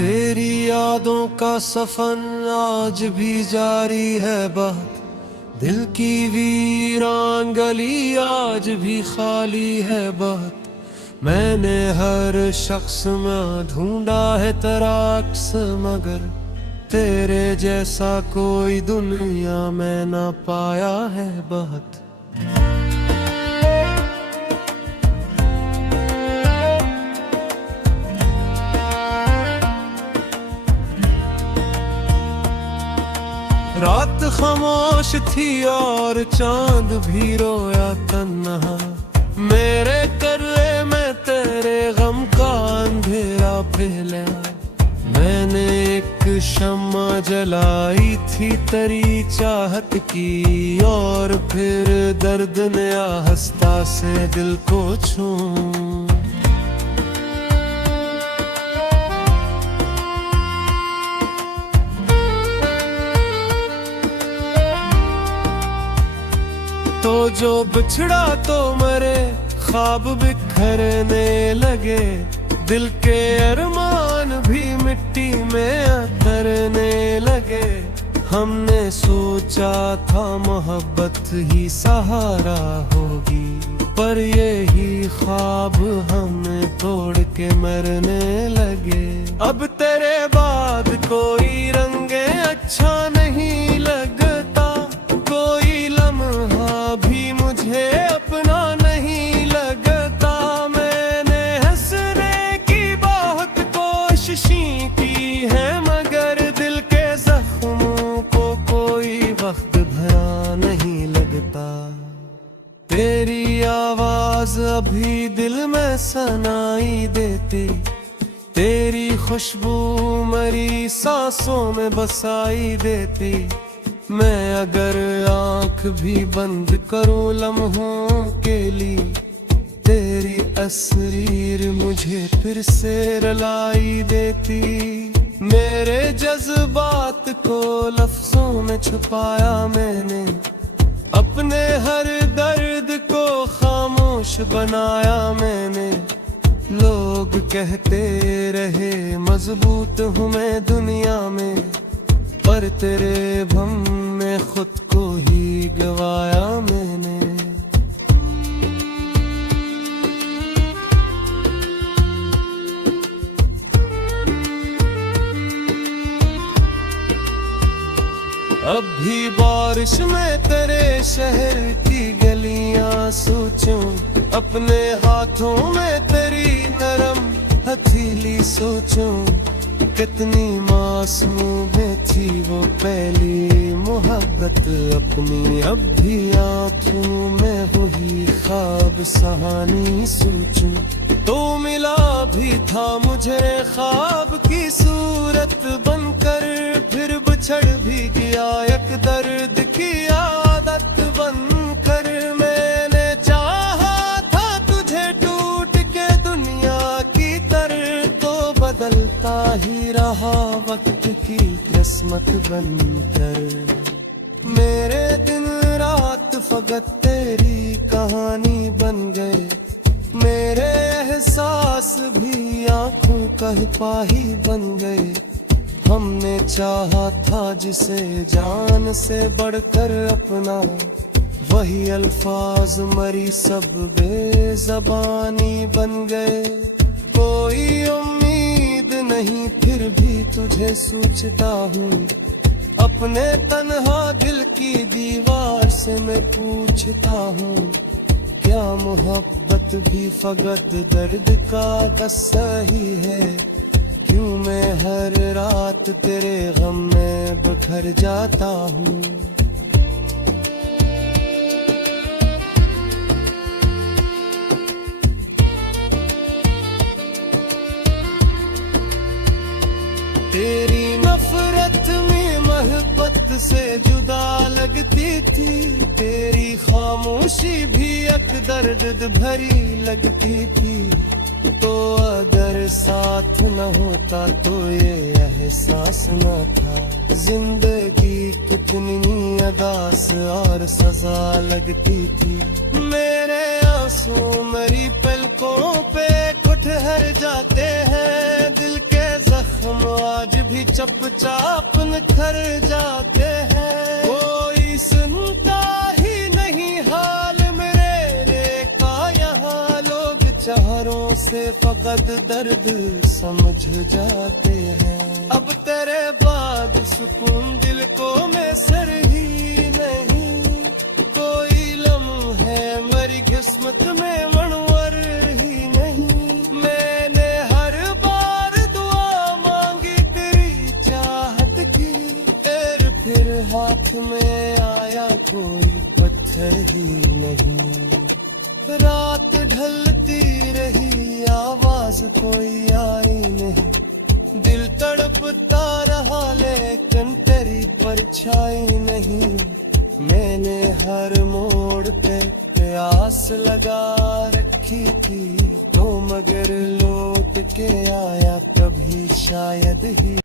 तेरी यादों का सफर आज भी जारी है बात, दिल की वीरान गली आज भी खाली है बात। मैंने हर शख्स में ढूंढा है तेरा अक्स, मगर तेरे जैसा कोई दुनिया में ना पाया है बात। रात खामोश थी और चांद भी रोया तन्हा, मेरे कर्रे में तेरे गम का अंधेरा फैला। मैंने एक शम्मा जलाई थी तेरी चाहत की, और फिर दर्द ने आहिस्ता से दिल को छू। तो जो बिछड़ा तो मरे, ख्वाब बिखरने लगे, दिल के अरमान भी मिट्टी में उतरने लगे। हमने सोचा था मोहब्बत ही सहारा होगी, पर यही ख्वाब हमें तोड़ के मरने लगे। अब तेरे बाद कोई रंगे अच्छा नहीं लगता, कोई लम्हा भी मुझे अपना नहीं लगता। मैंने हंसने की बहुत कोशिशें की है, मगर दिल के जख्मों को कोई वक्त भरा नहीं लगता। तेरी आवाज अभी दिल में सुनाई देती, तेरी खुशबू मरी सांसों में बसाई देती। मैं अगर आंख भी बंद करूं लम्हों के लिए, तेरी असरीर मुझे फिर से रुलाई देती। मेरे जज्बात को लफ्जों में छुपाया मैंने, अपने हर दर्द को खामोश बनाया मैंने। लोग कहते रहे मजबूत हूँ मैं दुनिया में, पर तेरे भम में खुद को ही गवाया मैंने। अब भी बारिश में तेरे शहर की गलियां सोचूं, अपने हाथों में तेरी नरम हथेली सोचूं। कितनी मासूम थी वो पहली मोहब्बत अपनी, अब भी आँखों में वही ख्वाब सहानी सोचूं। तो मिला भी था मुझे ख्वाब की सूरत बनकर, फिर बिछड़ भी गया एक दर्द की आदत बनकर। मैंने चाहा था तुझे टूट के दुनिया की तरह, तो बदलता ही रहा वक्त की किस्मत बनकर। मेरे दिन रात फकत तेरी कहानी बन गए, मेरे एहसास भी आंखों का हिपाही बन गए। हमने चाहा था जिसे जान से बढ़कर अपना, वही अल्फाज मरी सब बेज़बानी बन गए। कोई उम्मीद नहीं फिर भी तुझे सोचता हूँ, अपने तन्हा दिल की दीवार से मैं पूछता हूँ। क्या मोहब्बत भी फकत दर्द का कस्सा ही है? क्यों मैं हर रात तेरे गम में बिखर जाता हूँ। तेरी नफरत में मोहब्बत से जुदा लगती थी, तेरी खामोशी भी एक दर्द भरी लगती थी। तो अगर साथ न होता तो ये एहसास न था, जिंदगी कितनी अदास और सजा लगती थी। मेरे आंसू मेरी पलकों पे ठहर जाते हैं, दिल के जख्म जख्म आज भी चपचाप निखर जाते हैं। कोई सुनता ही नहीं हाल मेरे का, यहाँ लोग चारों से फकत दर्द समझ जाते हैं। अब तेरे बाद सुकून दिल को मैसर ही नहीं, कोई लम्हे मेरी किस्मत में मनवर ही नहीं। मैंने हर बार दुआ मांगी तेरी चाहत की, फिर हाथ में आया कोई पत्थर ही नहीं। रात ढलती रही आवाज कोई आई नहीं, दिल तड़पता रहा लेकिन तेरी परछाई नहीं। मैंने हर मोड़ पे प्यास लगा रखी थी, तो मगर लौट के आया कभी शायद ही।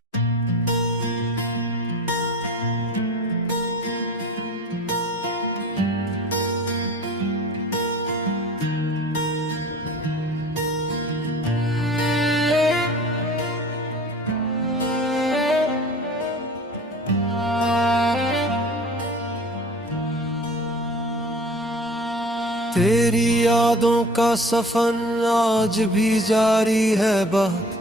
तेरी यादों का सफर आज भी जारी है बात,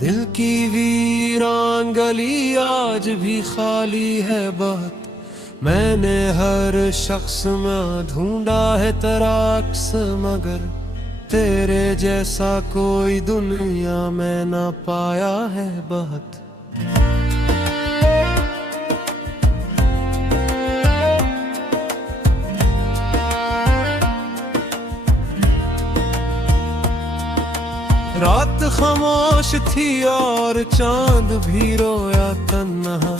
दिल की वीरान गली आज भी खाली है बात। मैंने हर शख्स में ढूंढा है तेरा अक्स, मगर तेरे जैसा कोई दुनिया में ना पाया है बात। रात खामोश थी और चांद भी रोया तन्हा,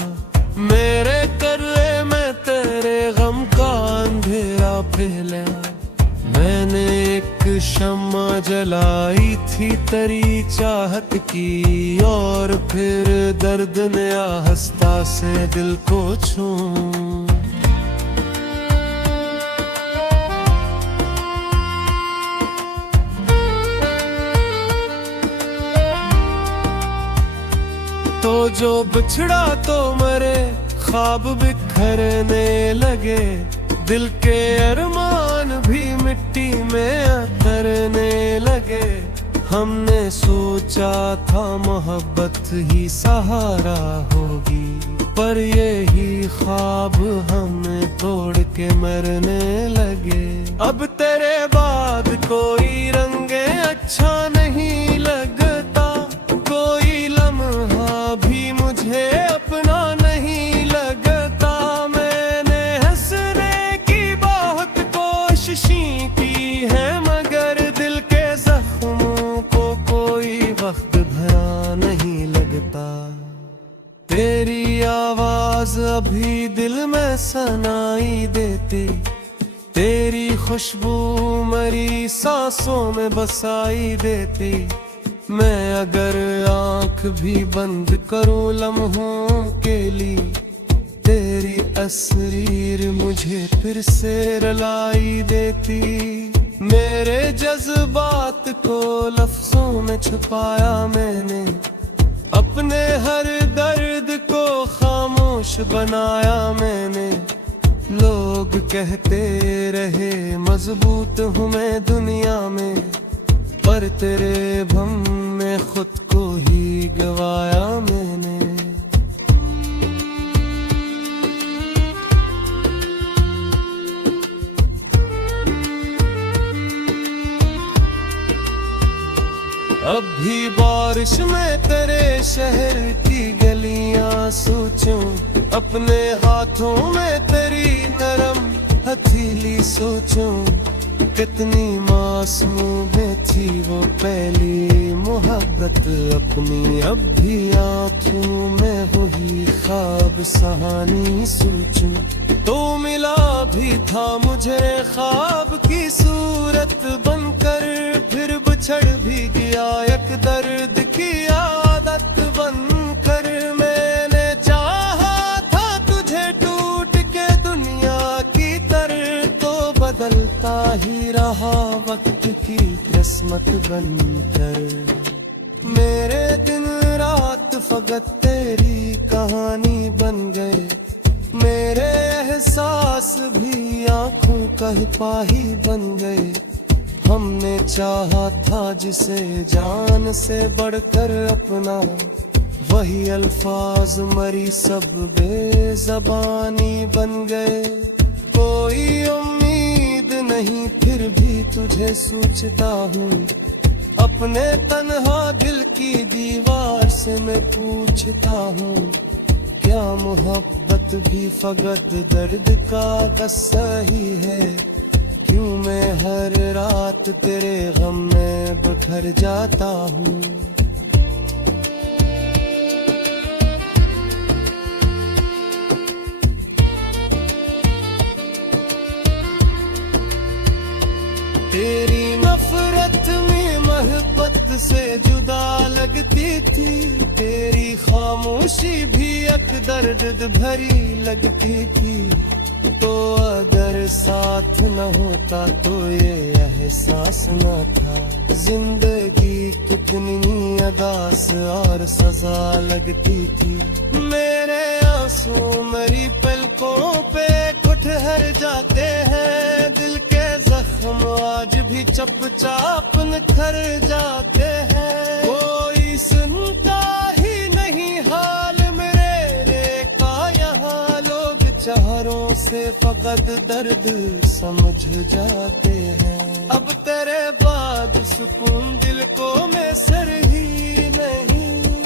मेरे कर्रे में तेरे गम का अंधेरा फैला। मैंने एक शम्मा जलाई थी तेरी चाहत की, और फिर दर्द ने आहिस्ता से दिल को छू। तो जो बिछड़ा तो मरे, ख्वाब बिखरने लगे, दिल के अरमान भी मिट्टी में उतरने लगे। हमने सोचा था मोहब्बत ही सहारा होगी, पर यही ख्वाब हमें तोड़ के मरने लगे। अब तेरे बाद कोई रंगे अच्छा नहीं लगता, कोई लम्हा भी मुझे अपना नहीं लगता। मैंने हंसने की बहुत कोशिशें की है, मगर दिल के जख्मों को कोई वक्त भरा नहीं लगता। तेरी आवाज अभी दिल में सुनाई देती, तेरी खुशबू मेरी सांसों में बसाई देती। मैं अगर आंख भी बंद करूं लम्हों के लिए, तेरी तस्वीर मुझे फिर से रुलाई देती। मेरे जज्बात को लफ्जों में छुपाया मैंने, अपने हर दर्द को खामोश बनाया मैंने। लोग कहते रहे मजबूत हूँ मैं दुनिया में, पर तेरे भम में खुद को ही गवाया मैंने। अब भी बारिश में तेरे शहर की गलियां सोचूं, अपने हाथों में तेरी नरम हथेली सोचूं। कितनी मासूम थी वो पहली मोहब्बत अपनी, अब भी आँखों में वही ख्वाब सहानी सोचूं। तो मिला भी था मुझे ख्वाब की सूरत बनकर, फिर बिछड़ भी गया एक दर्द की आदत बनकर। मैंने चाहा था तुझे टूट के दुनिया की तरह, तो बदलता ही रहा वक्त की किस्मत बनकर। मेरे दिन रात फकत तेरी कहानी बन गए, मेरे एहसास भी आंखों का हिपाही बन गए। हमने चाहा था जिसे जान से बढ़कर अपना, वही अल्फाज मरी सब बेज़बानी बन गए। कोई उम्मीद नहीं फिर भी तुझे सोचता हूँ, अपने तन्हा दिल की दीवार से मैं पूछता हूँ, क्या मोहब्बत भी फकत दर्द का किस्सा ही है? क्यों मैं हर रात तेरे गम में बिखर जाता हूँ। तेरी नफरत में मोहब्बत से जुदा लगती थी, तेरी खामोशी भी एक दर्द भरी लगती थी। तो अगर साथ न होता तो ये एहसास न था, जिंदगी कितनी अदास और सजा लगती थी। मेरे आंसू मेरी पलकों पे ठहर जाते हैं, दिल के जख्म आज भी चुपचाप निखर जाते हैं। कोई सुनता ही नहीं हाल मेरे का, यहाँ लोग चारों से फकत दर्द समझ जाते हैं। अब तेरे बाद सुकून दिल को मैसर ही नहीं,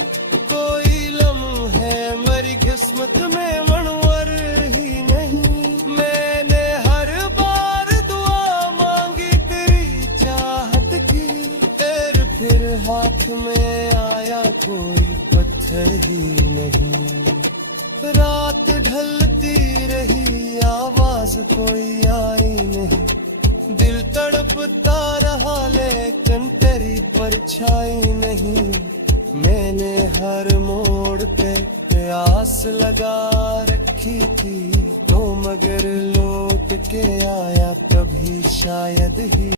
कोई लम्हे मेरी किस्मत में मनवर ही नहीं। मैंने हर बार दुआ मांगी तेरी चाहत की, फिर हाथ में आया कोई पत्थर ही नहीं। रात ढलती रही आवाज कोई आई नहीं, दिल तड़पता रहा लेकिन तेरी परछाई नहीं। मैंने हर मोड़ पे प्यास लगा रखी थी, तो मगर लौट के आया कभी शायद ही।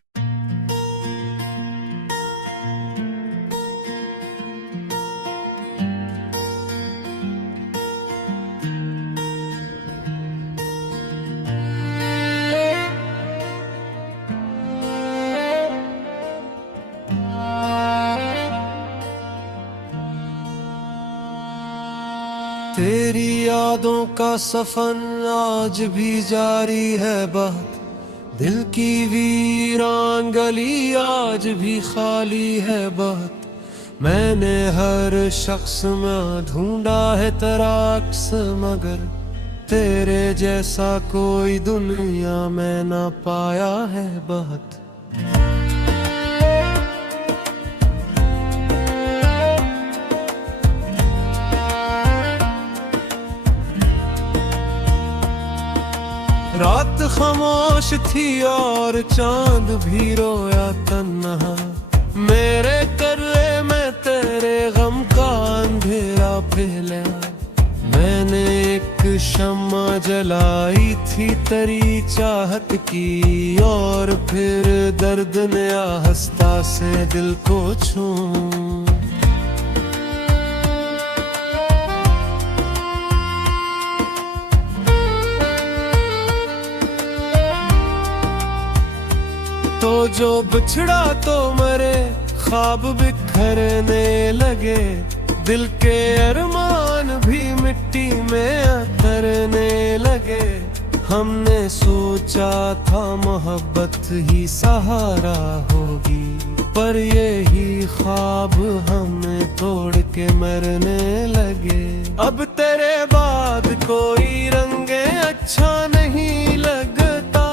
तेरी यादों का सफर आज भी जारी है बहुत, दिल की वीरान गली आज भी खाली है बहुत। मैंने हर शख्स में ढूंढा है तेरा अक्स, मगर तेरे जैसा कोई दुनिया में ना पाया है बहुत। रात खामोश थी और चांद भी रोया तन्हा, मेरे कर्रे में तेरे गम का अंधेरा फैला। मैंने एक शम्मा जलाई थी तेरी चाहत की, और फिर दर्द ने आहिस्ता से दिल को छू। तो जो बिछड़ा तो मरे, ख्वाब बिखरने लगे, दिल के अरमान भी मिट्टी में उतरने लगे। हमने सोचा था मोहब्बत ही सहारा होगी, पर यही ख्वाब हमें तोड़ के मरने लगे। अब तेरे बाद कोई रंगे अच्छा नहीं लगता,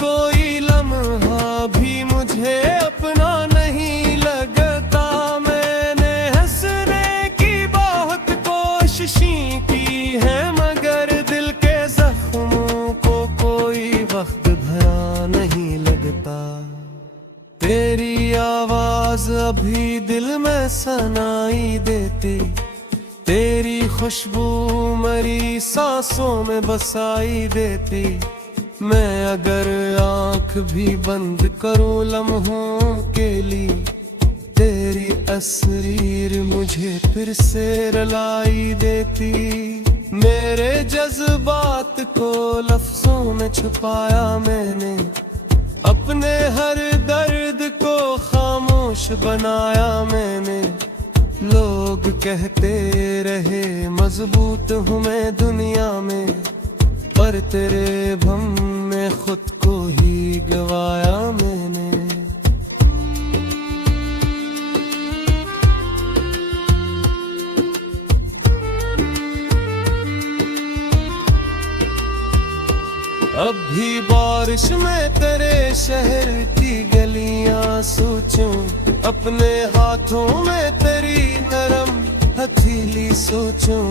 कोई लम्हा भी मुझे अपना नहीं लगता। मैंने हंसने की बहुत कोशिशें की है, मगर दिल के जख्मों को कोई वक्त भरा नहीं लगता। तेरी आवाज अभी दिल में सुनाई देती, तेरी खुशबू मरी सांसों में बसाई देती। मैं अगर आंख भी बंद करूं लम्हों के लिए, तेरी असरीर मुझे फिर से रुलाई देती। मेरे जज्बात को लफ्जों में छुपाया मैंने, अपने हर दर्द को खामोश बनाया मैंने। लोग कहते रहे मजबूत हूँ मैं दुनिया में, पर तेरे भम में खुद को ही गवाया मैंने। अब भी बारिश में तेरे शहर की गलियां सोचूं, अपने हाथों में तेरी नरम हथेली सोचूं।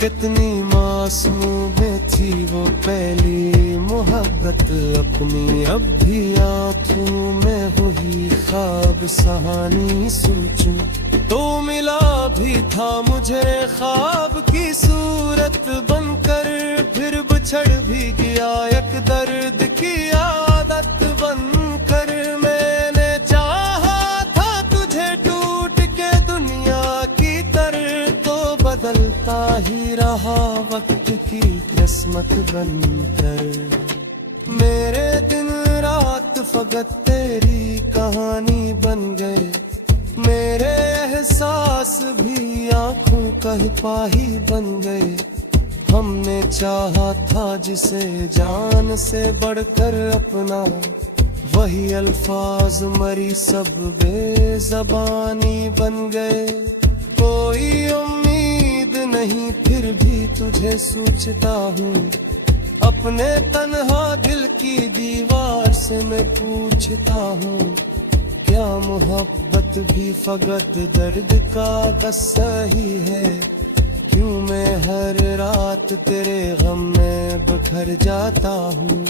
कितनी मासूम थी वो पहली मोहब्बत अपनी, अब भी आँखों में वही ख्वाब सहानी सोचूं। तो मिला भी था मुझे ख्वाब की सूरत बनकर, फिर बिछड़ भी गया एक दर्द की आदत बनकर। मैंने चाहा था तुझे टूट के दुनिया की तरह, तो बदलता ही रहा वक्त की किस्मत बनकर। मेरे दिन रात फकत तेरी कहानी बन गए, मेरे एहसास भी आँखों का हिपाही बन गए। हमने चाहा था जिसे जान से बढ़कर अपना, वही अल्फाज मरी सब बेज़बानी बन गए। कोई उम्मीद नहीं फिर भी तुझे सोचता हूँ, अपने तन्हा दिल की दीवार से मैं पूछता हूँ। क्या मोहब्बत भी फकत दर्द का कस्सा ही है? क्यों मैं हर रात तेरे गम में बिखर जाता हूँ।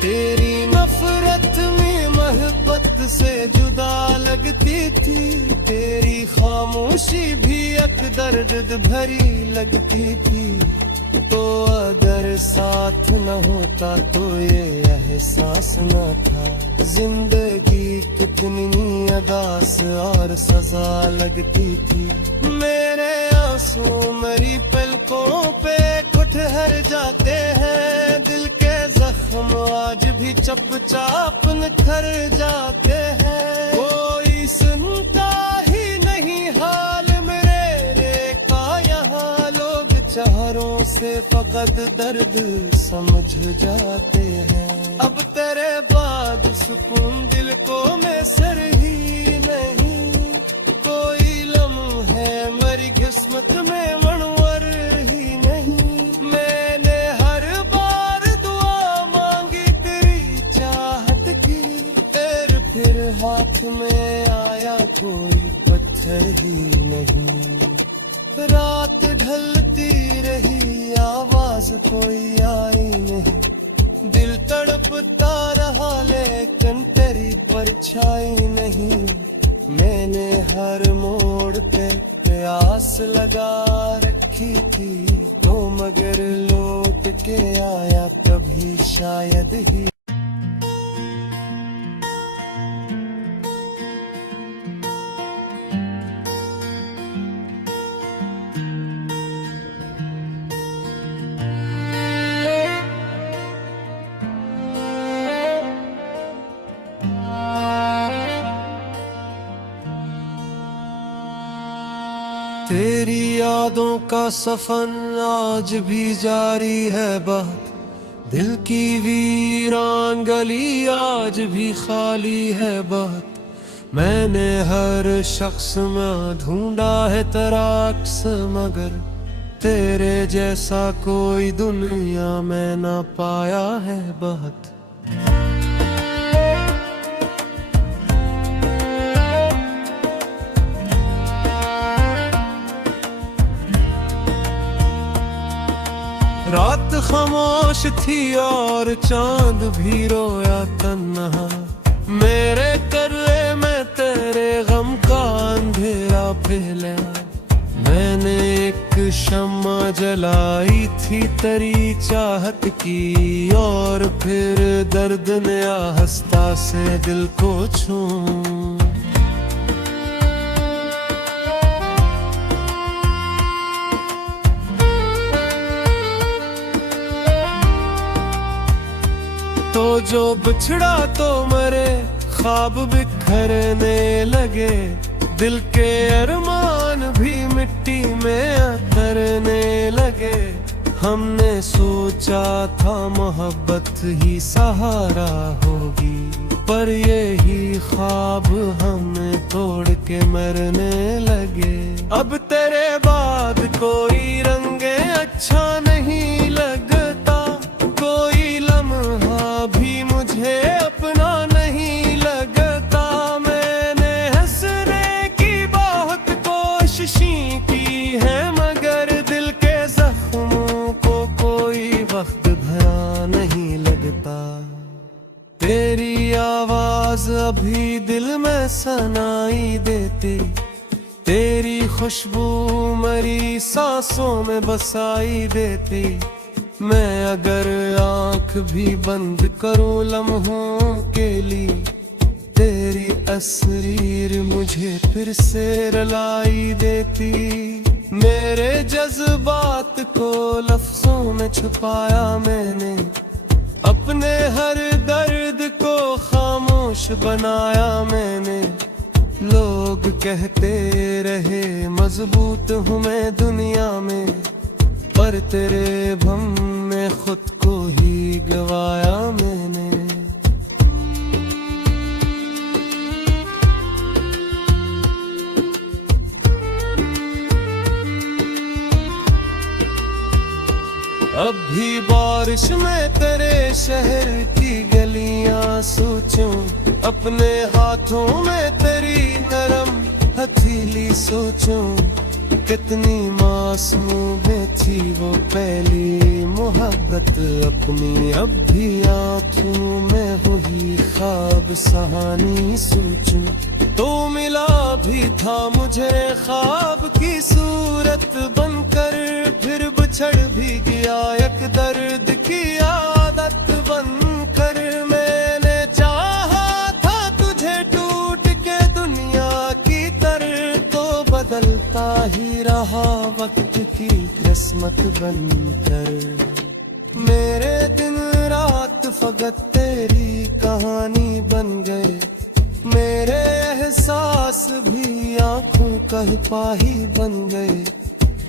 तेरी नफरत में मोहब्बत से जुदा लगती थी, तेरी खामोशी भी एक दर्द भरी लगती थी। तो अगर साथ न होता तो ये एहसास न था। जिंदगी कितनी अदास और सजा लगती थी। मेरे आंसू मेरी पलकों पे ठहर जाते हैं, दिल के जख्म आज भी चुपचाप निखर जाते हैं। कोई सुनता ही नहीं हाल मेरे का, यहाँ लोग चारों से फकत दर्द समझ जाते हैं। अब तेरे बाद सुकून दिल को मैसर ही नहीं, कोई लम्हे मेरी किस्मत में मनवर ही नहीं। मैंने हर बार दुआ मांगी तेरी चाहत की, फिर हाथ में आया कोई पत्थर ही नहीं। रात ढलती रही आवाज कोई आई नहीं, दिल तड़पता रहा लेकिन तेरी परछाई नहीं। मैंने हर मोड़ पे प्यास लगा रखी थी, तो मगर लौट के आया कभी शायद ही। तेरी यादों का सफर आज भी जारी है बात, दिल की वीरान गली आज भी खाली है बात। मैंने हर शख्स में ढूंढा है तेरा अक्स, मगर तेरे जैसा कोई दुनिया में ना पाया है बात। रात खामोश थी और चांद भी रोया तन्हा, मेरे कर्रे में तेरे गम का अंधेरा फैला। मैंने एक शम्मा जलाई थी तेरी चाहत की, और फिर दर्द ने आहिस्ता से दिल को छू। तो जो बिछड़ा तो मरे, ख्वाब बिखरने लगे, दिल के अरमान भी मिट्टी में उतरने लगे। हमने सोचा था मोहब्बत ही सहारा होगी, पर यही ख्वाब हमें तोड़ के मरने लगे। अब तेरे बाद कोई रंगे अच्छा नहीं लगता, कोई लम्हा भी मुझे अपना नहीं लगता। मैंने हंसने की बहुत कोशिशें की है, मगर दिल के जख्मों को कोई वक्त भरा नहीं लगता। तेरी आवाज अभी दिल में सुनाई देती, तेरी खुशबू मरी सांसों में बसाई देती। मैं अगर आंख भी बंद करूं लम्हों के लिए, तेरी तस्वीर मुझे फिर से रुलाई देती। मेरे जज्बात को लफ्जों में छुपाया मैंने, अपने हर दर्द को खामोश बनाया मैंने। लोग कहते रहे मजबूत हूँ मैं दुनिया में, पर तेरे भम में खुद को ही गवाया मैंने। अब भी बारिश में तेरे शहर की गलियां सोचूं, अपने हाथों में तेरी नरम हथेली सोचूं। कितनी मासूम थी वो पहली मोहब्बत अपनी, अब भी आँखों में वही ख्वाब सहानी सोचूं। तो मिला भी था मुझे ख्वाब की सूरत बनकर, फिर बिछड़ भी गया एक दर्द की आदत बनकर। मैंने चाहा था तुझे टूट के दुनिया की तरह, तो बदलता ही रहा वक्त की किस्मत बनकर। मेरे दिन रात फकत तेरी कहानी बन गए, मेरे एहसास भी आंखों का हिपाही बन गए।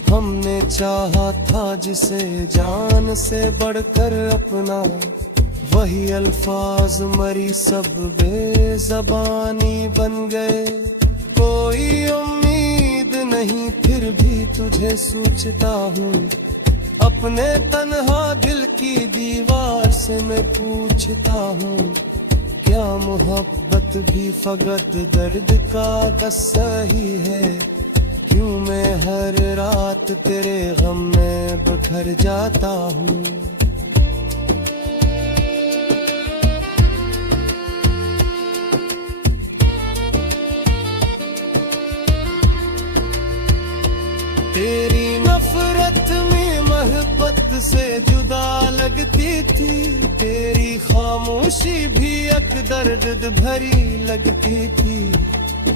हमने चाहा था जिसे जान से बढ़कर अपना, वही अल्फाज मरी सब बेज़बानी बन गए। कोई उम्मीद नहीं फिर भी तुझे सोचता हूँ, अपने तन्हा दिल की दीवार से मैं पूछता हूँ। क्या मोहब्बत भी फकत दर्द का कस्सा ही है? क्यों मैं हर रात तेरे गम में बिखर जाता हूँ। तेरी नफरत में मोहब्बत से जुदा लगती थी, तेरी खामोशी भी एक दर्द भरी लगती थी।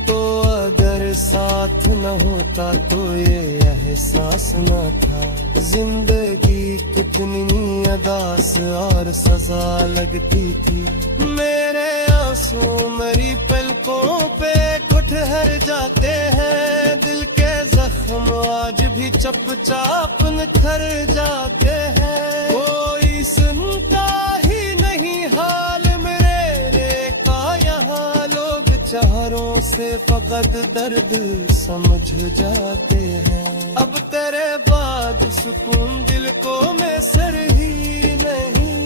तो अगर साथ न होता तो ये एहसास न था, जिंदगी कितनी अदास और सजा लगती थी। मेरे आंसू मेरी पलकों पे ठहर जाते हैं, दिल के जख्म आज भी चुपचाप निखर जाते हैं। कोई सुनता ही नहीं हाल मेरे का, यहाँ लोग चारों से फकत दर्द समझ जाते हैं। अब तेरे बाद सुकून दिल को मैसर ही नहीं,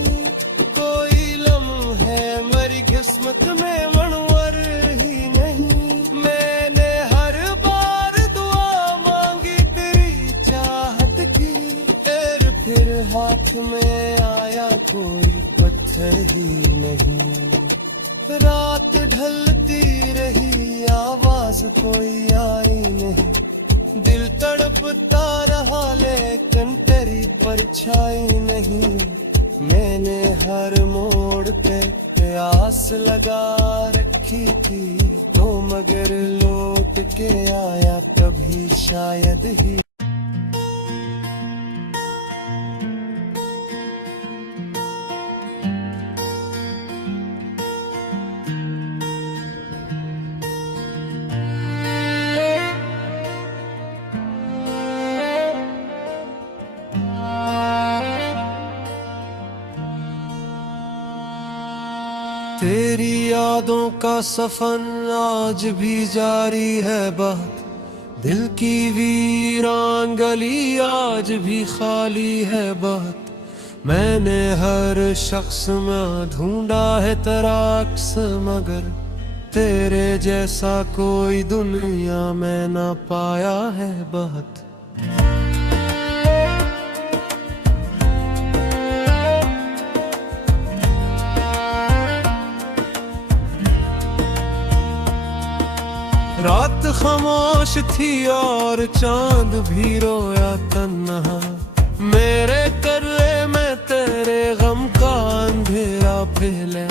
कोई लम्हे मेरी किस्मत में मनवर ही नहीं। मैंने हर बार दुआ मांगी तेरी चाहत की, फिर हाथ में आया कोई पत्थर ही नहीं। रात ढलती रही आवाज कोई आई नहीं, दिल तड़पता रहा लेकिन तेरी परछाई नहीं। मैंने हर मोड़ पे प्यास लगा रखी थी, तो मगर लौट के आया कभी शायद ही। तेरी यादों का सफर आज भी जारी है बात, दिल की वीरान गली आज भी खाली है बात। मैंने हर शख्स में ढूंढा है तेरा अक्स, मगर तेरे जैसा कोई दुनिया में ना पाया है बात। रात खामोश थी और चांद भी रोया तन्हा, मेरे कर्रे में तेरे गम का अंधेरा फैला।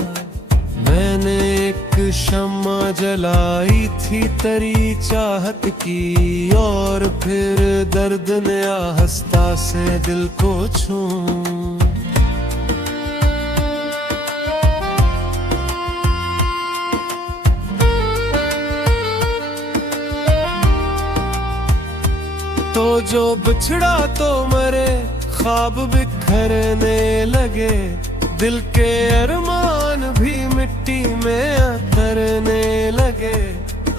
मैंने एक शम्मा जलाई थी तेरी चाहत की, और फिर दर्द ने आहिस्ता से दिल को छू। तो जो बिछड़ा तो मरे, ख्वाब बिखरने लगे, दिल के अरमान भी मिट्टी में उतरने लगे।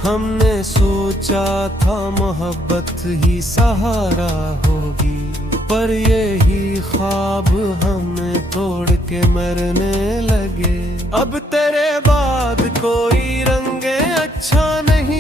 हमने सोचा था मोहब्बत ही सहारा होगी, पर यही ख्वाब हमें तोड़ के मरने लगे। अब तेरे बाद कोई रंगे अच्छा नहीं